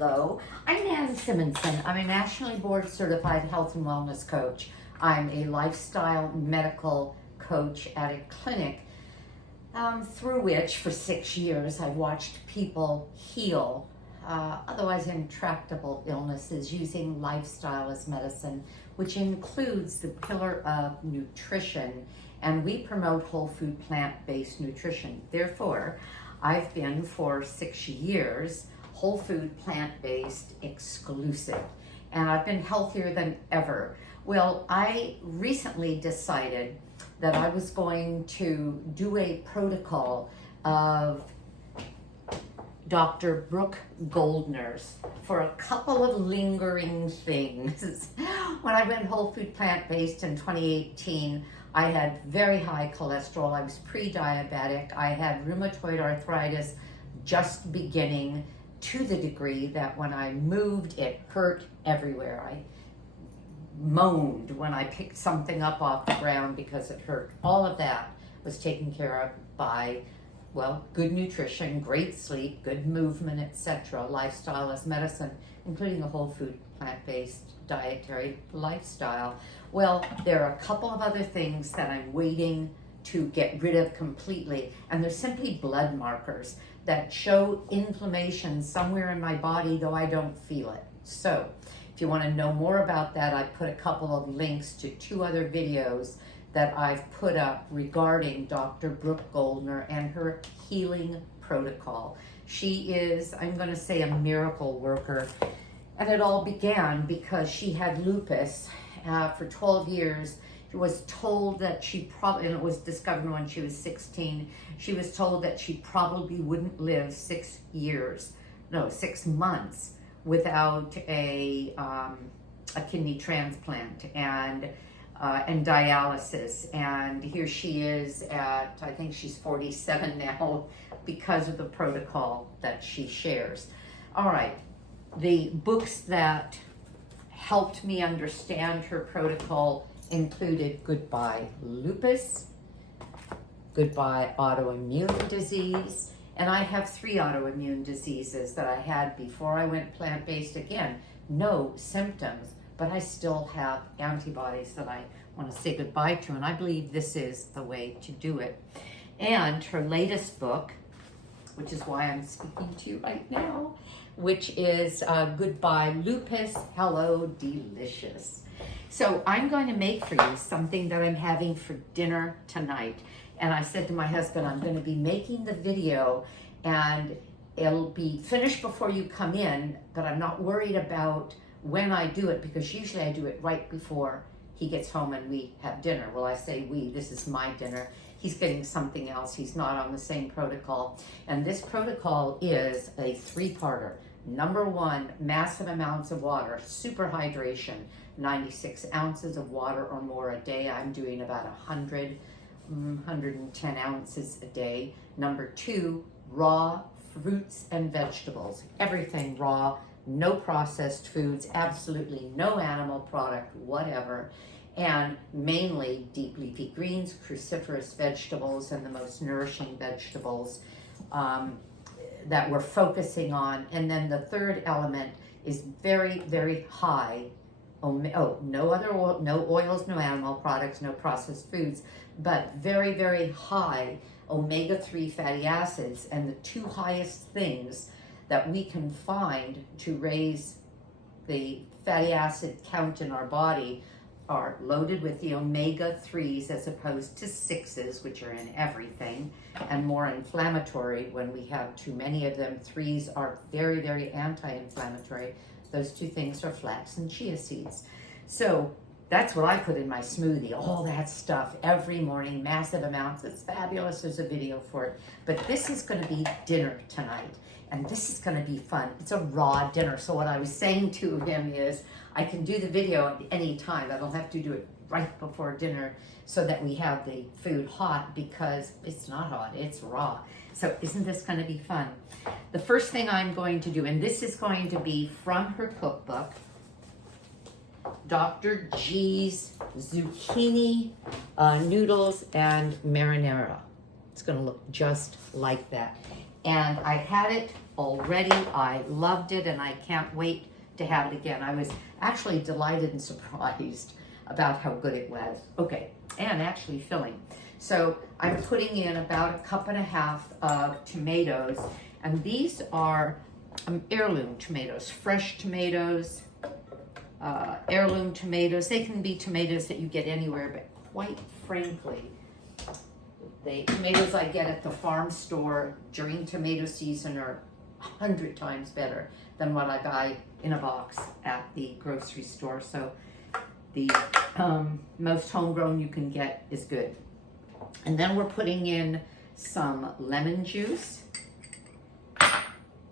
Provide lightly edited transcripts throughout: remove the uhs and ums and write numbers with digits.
Hello, I'm Nan Simonson. I'm a nationally board certified health and wellness coach. I'm a lifestyle medical coach at a clinic through which for 6 years I've watched people heal otherwise intractable illnesses using lifestyle as medicine, which includes the pillar of nutrition, and we promote whole food plant-based nutrition. Therefore, I've been for 6 years whole food plant-based exclusive, and I've been healthier than ever. Well, I recently decided that I was going to do a protocol of Dr. Brook Goldners for a couple of lingering things. When I went whole food plant-based in 2018, I had very high cholesterol. I was pre-diabetic. I had rheumatoid arthritis just beginning, to the degree that when I moved, it hurt everywhere. I moaned when I picked something up off the ground because it hurt. All of that was taken care of by, well, good nutrition, great sleep, good movement, etc., lifestyle as medicine, including a whole food plant-based dietary lifestyle. Well, there are a couple of other things that I'm waiting to get rid of completely, and they're simply blood markers that show inflammation somewhere in my body, though I don't feel it. So if you want to know more about that, I put a couple of links to 2 other videos that I've put up regarding Dr. Brook Goldner and her healing protocol. She is, I'm going to say, a miracle worker. And it all began because she had lupus for 12 years. She was told that she probably, and it was discovered when she was 16, she was told that she probably wouldn't live 6 months without a kidney transplant and dialysis. And here she is at, I think she's 47 now, because of the protocol that she shares. All right, the books that helped me understand her protocol included Goodbye Lupus, Goodbye Autoimmune Disease, and I have 3 autoimmune diseases that I had before I went plant-based. Again, no symptoms, but I still have antibodies that I want to say goodbye to, and I believe this is the way to do it. And her latest book, which is why I'm speaking to you right now, which is Goodbye Lupus Hello Delicious. So I'm going to make for you something that I'm having for dinner tonight. And I said to my husband, I'm going to be making the video and it'll be finished before you come in, but I'm not worried about when I do it, because usually I do it right before he gets home and we have dinner. Well, I say we, this is my dinner. He's getting something else. He's not on the same protocol. And this protocol is a 3-parter. Number 1, massive amounts of water, super hydration, 96 ounces of water or more a day. I'm doing about 110 ounces a day. Number 2, raw fruits and vegetables, everything raw, no processed foods, absolutely no animal product, whatever. And mainly deep leafy greens, cruciferous vegetables, and the most nourishing vegetables that we're focusing on. And then the third element is very, very high, no other oil, no oils, no animal products, no processed foods, but very, very high omega-3 fatty acids. And the 2 highest things that we can find to raise the fatty acid count in our body are loaded with the omega-3s as opposed to 6s, which are in everything, and more inflammatory when we have too many of them. 3s are very, very anti-inflammatory. Those 2 things are flax and chia seeds. So that's what I put in my smoothie, all that stuff every morning, massive amounts. It's fabulous. There's a video for it. But this is going to be dinner tonight, and this is going to be fun. It's a raw dinner. So what I was saying to him is, I can do the video at any time. I don't have to do it right before dinner so that we have the food hot, because it's not hot, it's raw. So isn't this going to be fun? The first thing I'm going to do, and this is going to be from her cookbook, Dr. G's Zucchini, Noodles, and Marinara. It's going to look just like that. And I had it already. I loved it and I can't wait to have it again. I was actually delighted and surprised about how good it was. Okay, and actually filling. So I'm putting in about 1.5 cups of tomatoes, and these are heirloom tomatoes, fresh tomatoes, heirloom tomatoes. They can be tomatoes that you get anywhere, but quite frankly, the tomatoes I get at the farm store during tomato season are 100 times better than what I buy in a box at the grocery store. So the most homegrown you can get is good. And then we're putting in some lemon juice, a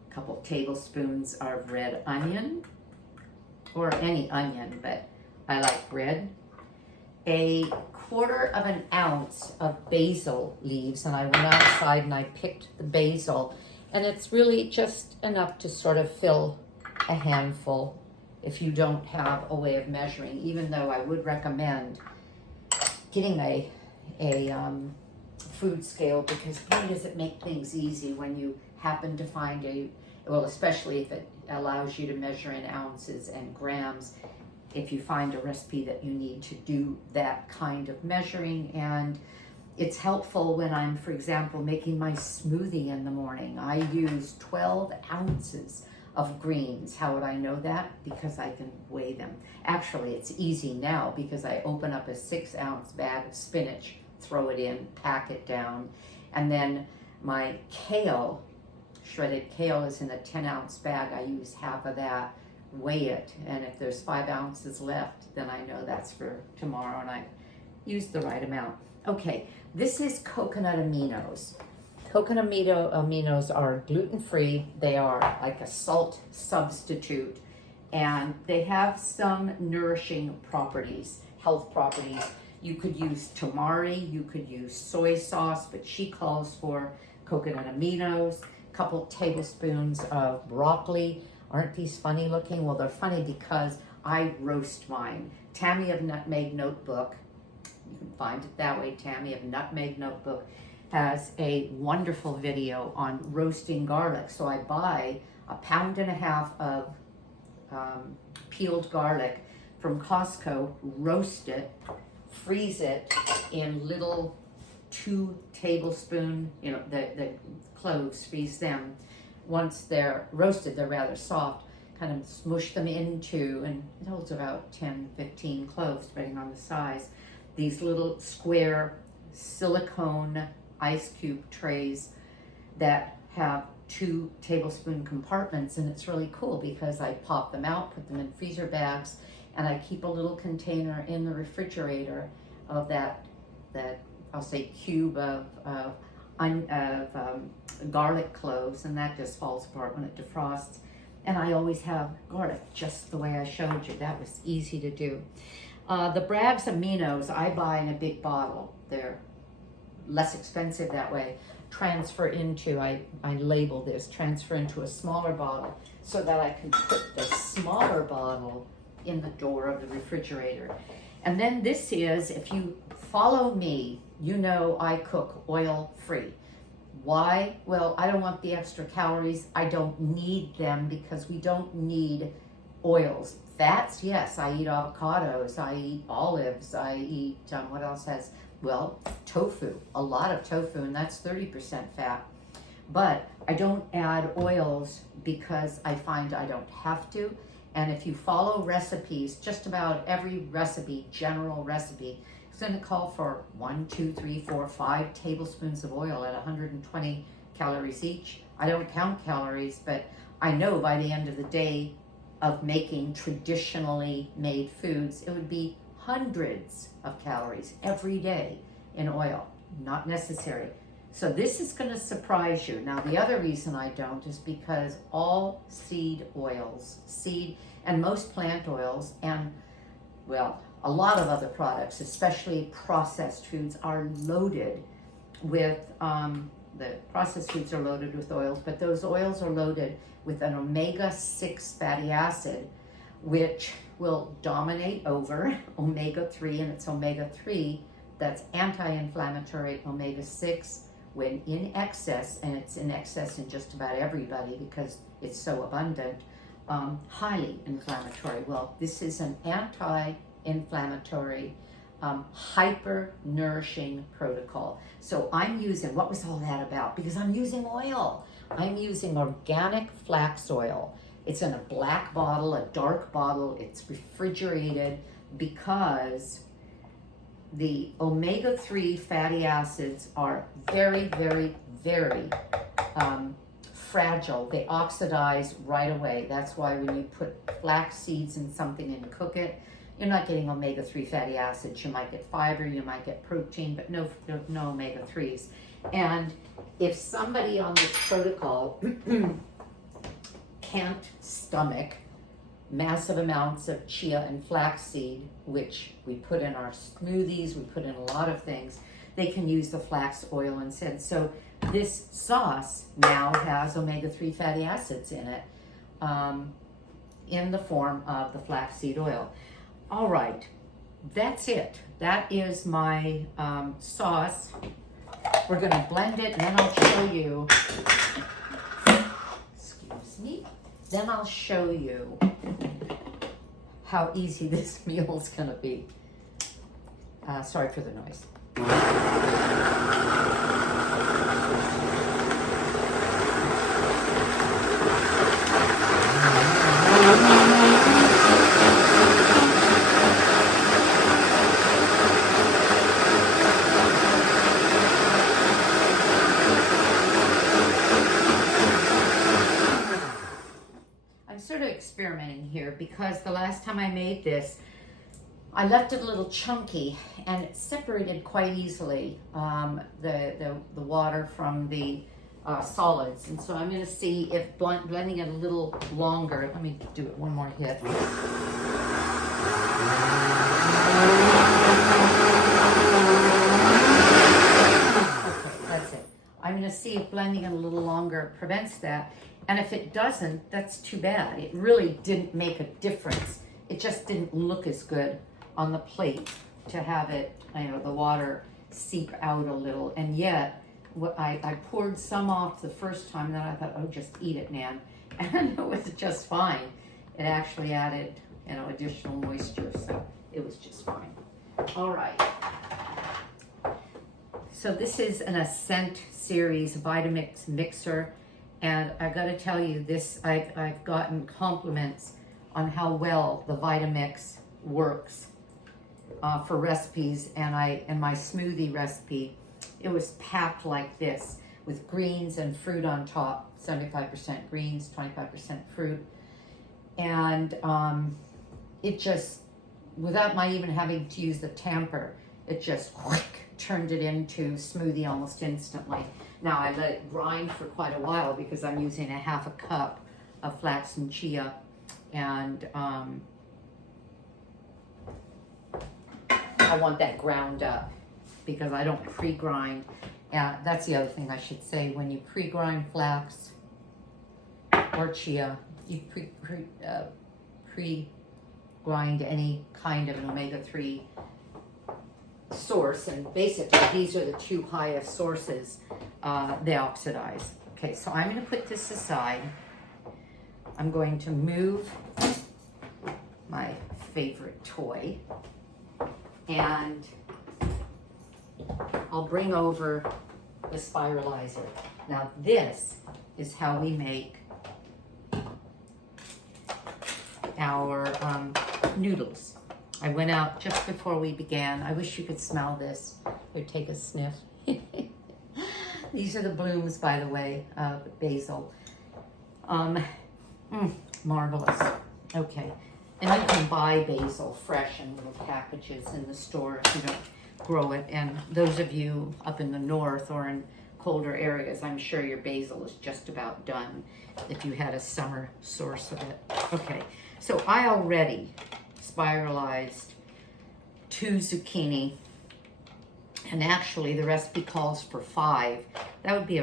couple tablespoons of red onion, or any onion, but I like red, a 1/4 ounce of basil leaves, and I went outside and I picked the basil, and it's really just enough to sort of fill a handful if you don't have a way of measuring, even though I would recommend getting a food scale, because boy does it make things easy when you happen to find well, especially if it allows you to measure in ounces and grams, if you find a recipe that you need to do that kind of measuring. And it's helpful when I'm, for example, making my smoothie in the morning. I use 12 ounces of greens. How would I know that? Because I can weigh them. Actually, it's easy now because I open up a 6-ounce bag of spinach, throw it in, pack it down, and then my kale, shredded kale, is in a 10-ounce bag. I use half of that, weigh it, and if there's 5 ounces left, then I know that's for tomorrow and I used the right amount. Okay, this is coconut aminos. Coconut aminos are gluten-free. They are like a salt substitute, and they have some nourishing properties, health properties. You could use tamari, you could use soy sauce, but she calls for coconut aminos, a couple tablespoons of broccoli. Aren't these funny looking? Well, they're funny because I roast mine. Tammy of Nutmeg Notebook, you can find it that way, Tammy of Nutmeg Notebook, has a wonderful video on roasting garlic. So I buy 1.5 pounds of peeled garlic from Costco, roast it, freeze it in little 2 tablespoon, the cloves, freeze them. Once they're roasted, they're rather soft, kind of smush them into, and it holds about 10, 15 cloves, depending on the size, these little square silicone ice cube trays that have 2 tablespoon compartments, and it's really cool because I pop them out, put them in freezer bags, and I keep a little container in the refrigerator of that I'll say cube of garlic cloves, and that just falls apart when it defrosts. And I always have garlic just the way I showed you. That was easy to do. The Bragg's aminos I buy in a big bottle. They're less expensive that way. Transfer into, I label this, transfer into a smaller bottle so that I can put the smaller bottle in the door of the refrigerator. And then this is, if you follow me, you know I cook oil free. Why? Well, I don't want the extra calories. I don't need them because we don't need oils. Fats, yes, I eat avocados, I eat olives, I eat, what else has, well, tofu, a lot of tofu, and that's 30% fat. But I don't add oils because I find I don't have to. And if you follow recipes, just about every recipe, general recipe, it's going to call for 1, 2, 3, 4, 5 tablespoons of oil at 120 calories each. I don't count calories, but I know by the end of the day of making traditionally made foods, it would be hundreds of calories every day in oil. Not necessary. So this is going to surprise you. Now, the other reason I don't is because all seed oils, and most plant oils, and, well, a lot of other products, especially processed foods, are loaded with, the processed foods are loaded with oils, but those oils are loaded with an omega-6 fatty acid, which will dominate over omega-3, and it's omega-3 that's anti-inflammatory. Omega-6 when in excess, and it's in excess in just about everybody because it's so abundant, highly inflammatory. Well, this is an anti-inflammatory, hyper nourishing protocol. So I'm using, what was all that about? Because I'm using oil. I'm using organic flax oil. It's in a black bottle, a dark bottle. It's refrigerated because the omega-3 fatty acids are very, very, very fragile. They oxidize right away. That's why when you put flax seeds in something and cook it, you're not getting omega-3 fatty acids. You might get fiber, you might get protein, but no omega-3s. And if somebody on this protocol can't stomach massive amounts of chia and flaxseed, which we put in our smoothies, we put in a lot of things, they can use the flax oil instead. So this sauce now has omega-3 fatty acids in it, in the form of the flaxseed oil. All right, that's it. That is my sauce. We're gonna blend it and then I'll show you, excuse me, then I'll show you how easy this meal is gonna be. Sorry for the noise. Experimenting here because the last time I made this, I left it a little chunky and it separated quite easily, the water from the solids. And so I'm going to see if blending it a little longer. Let me do it one more hit. Okay, that's it. I'm going to see if blending it a little longer prevents that. And if it doesn't, that's too bad. It really didn't make a difference. It just didn't look as good on the plate to have it, the water seep out a little. And yet, I poured some off the first time, and then I thought, oh, just eat it, Nan. And it was just fine. It actually added, additional moisture, so it was just fine. All right. So this is an Ascent series Vitamix mixer. And I got to tell you, this I've gotten compliments on how well the Vitamix works for recipes. And in my smoothie recipe, it was packed like this with greens and fruit on top, 75% greens, 25% fruit, and it just, without my even having to use the tamper, it just turned it into smoothie almost instantly. Now I let it grind for quite a while because I'm using a half a cup of flax and chia, and I want that ground up because I don't pre-grind. That's the other thing I should say. When you pre-grind flax or chia, you pre-grind any kind of an omega-3 source, and basically these are the two highest sources. They oxidize. Okay, so I'm going to put this aside. I'm going to move my favorite toy, and I'll bring over the spiralizer. Now this is how we make our noodles. I went out just before we began. I wish you could smell this or take a sniff. These are the blooms, by the way, basil. Marvelous. Okay, and you can buy basil fresh in little packages in the store if you don't grow it. And those of you up in the north or in colder areas, I'm sure your basil is just about done if you had a summer source of it. Okay, so I already spiralized 2 zucchini, and actually the recipe calls for 5. That would be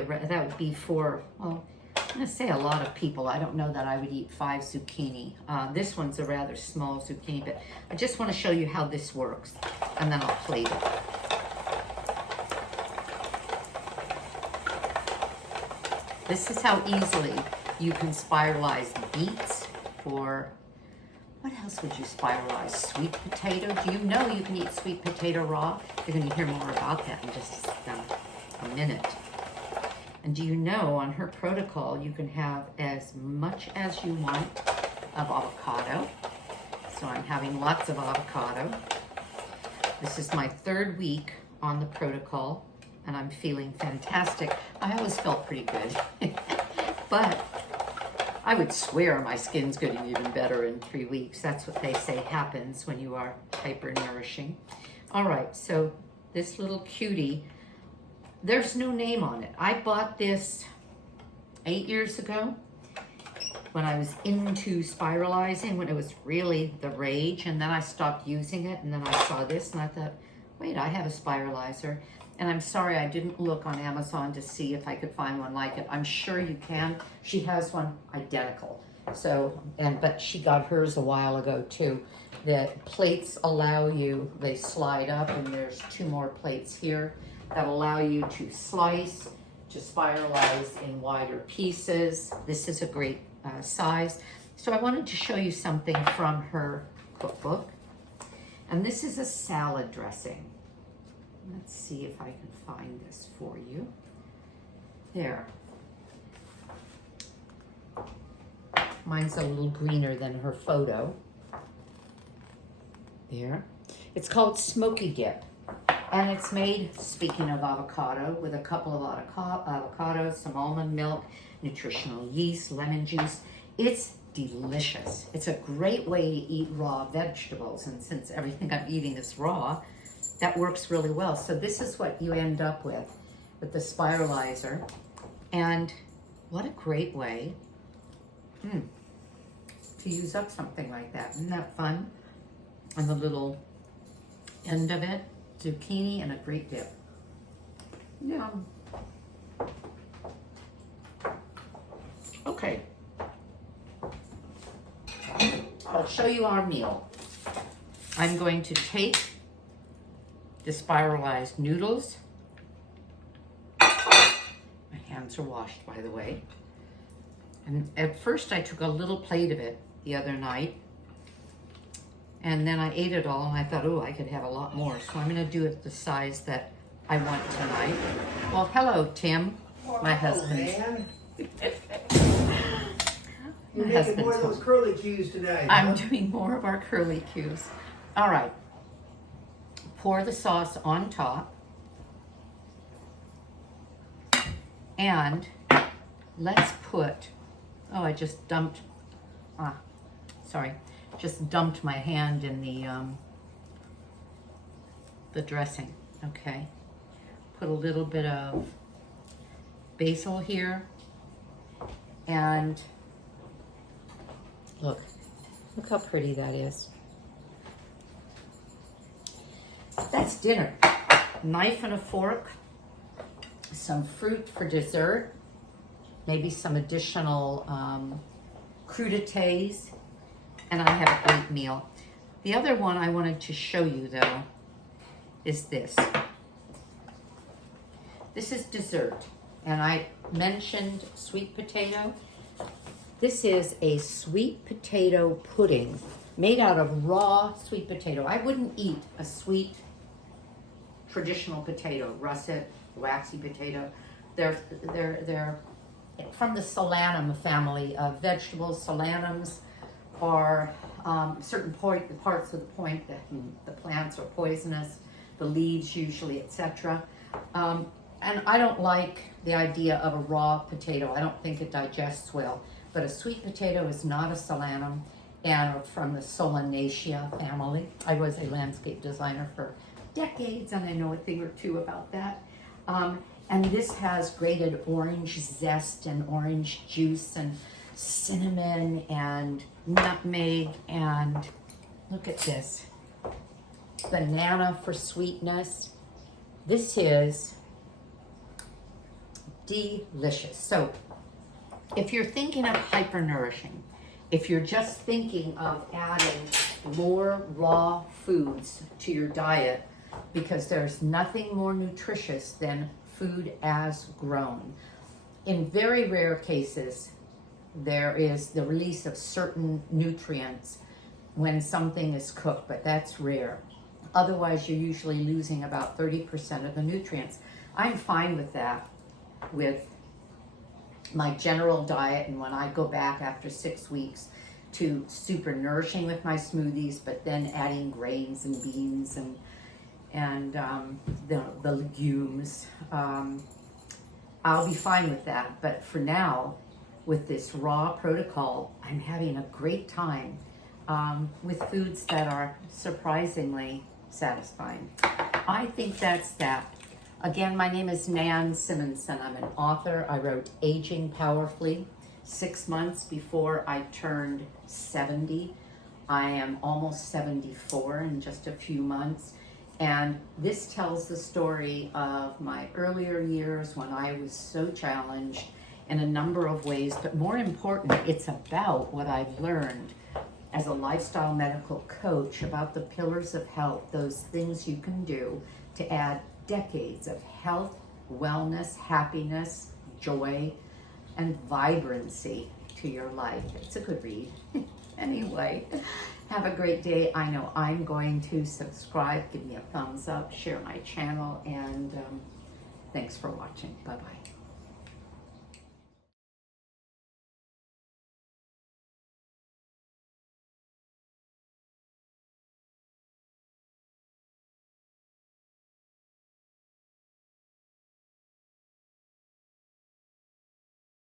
for, well, I'm gonna say a lot of people. I don't know that I would eat 5 zucchini. This one's a rather small zucchini, but I just want to show you how this works, and then I'll plate it. This is how easily you can spiralize beets, or what else would you spiralize? Sweet potato. Do you know you can eat sweet potato raw? You're going to hear more about that in just a minute. And do you know on her protocol you can have as much as you want of avocado. So I'm having lots of avocado. This is my 3rd week on the protocol and I'm feeling fantastic. I always felt pretty good, but I would swear my skin's getting even better in 3 weeks. That's what they say happens when you are hyper nourishing. All right, so this little cutie, there's no name on it. I bought this 8 years ago when I was into spiralizing, when it was really the rage, and then I stopped using it, and then I saw this and I thought, wait, I have a spiralizer. And I'm sorry I didn't look on Amazon to see if I could find one like it. I'm sure you can. She has one identical. So, but she got hers a while ago too. The plates allow you, they slide up, and there's 2 more plates here that allow you to slice, to spiralize in wider pieces. This is a great size. So I wanted to show you something from her cookbook. And this is a salad dressing. Let's see if I can find this for you. There. Mine's a little greener than her photo. There. It's called Smoky Dip. And it's made, speaking of avocado, with a couple of avocados, some almond milk, nutritional yeast, lemon juice. It's delicious. It's a great way to eat raw vegetables. And since everything I'm eating is raw, that works really well. So this is what you end up with the spiralizer. And what a great way to use up something like that. Isn't that fun? And the little end of it, zucchini and a great dip. Yum. Okay. I'll show you our meal. I'm going to take the spiralized noodles. My hands are washed, by the way. And at first I took a little plate of it the other night, and then I ate it all and I thought, oh, I could have a lot more. So I'm gonna do it the size that I want tonight. Well, hello, Tim, my husband. Man. You're making more of those curly cues today. I'm doing more of our curly cues. All right. Pour the sauce on top. And let's put, oh, I just dumped, just dumped my hand in the dressing. Okay. Put a little bit of basil here. And look how pretty that is. That's dinner. Knife and a fork, some fruit for dessert, maybe some additional crudités, and I have a great meal. The other one I wanted to show you though is this. This is dessert, and I mentioned sweet potato. This is a sweet potato pudding made out of raw sweet potato. I wouldn't eat a sweet traditional potato, russet, waxy potato. They're from the solanum family of vegetables. Solanums are certain parts of the plants are poisonous, the leaves usually, etc. And I don't like the idea of a raw potato. I don't think it digests well. But a sweet potato is not a solanum, and from the Solanaceae family. I was a landscape designer for decades, and I know a thing or two about that. And this has grated orange zest and orange juice and cinnamon and nutmeg, and look at this. Banana for sweetness. This is delicious. So if you're thinking of hyper nourishing, if you're just thinking of adding more raw foods to your diet, because there's nothing more nutritious than food as grown. In very rare cases, there is the release of certain nutrients when something is cooked, but that's rare. Otherwise, you're usually losing about 30% of the nutrients. I'm fine with that, with my general diet, and when I go back after 6 weeks to super nourishing with my smoothies, but then adding grains and beans and the legumes, I'll be fine with that. But for now, with this raw protocol, I'm having a great time with foods that are surprisingly satisfying. I think that's that. Again, my name is Nan Simonson. I'm an author. I wrote Aging Powerfully 6 months before I turned 70. I am almost 74 in just a few months. And this tells the story of my earlier years when I was so challenged in a number of ways. But more important, it's about what I've learned as a lifestyle medical coach about the pillars of health, those things you can do to add decades of health, wellness, happiness, joy, and vibrancy to your life. It's a good read. Anyway, have a great day. I know I'm going to subscribe, give me a thumbs up, share my channel, and thanks for watching. Bye-bye.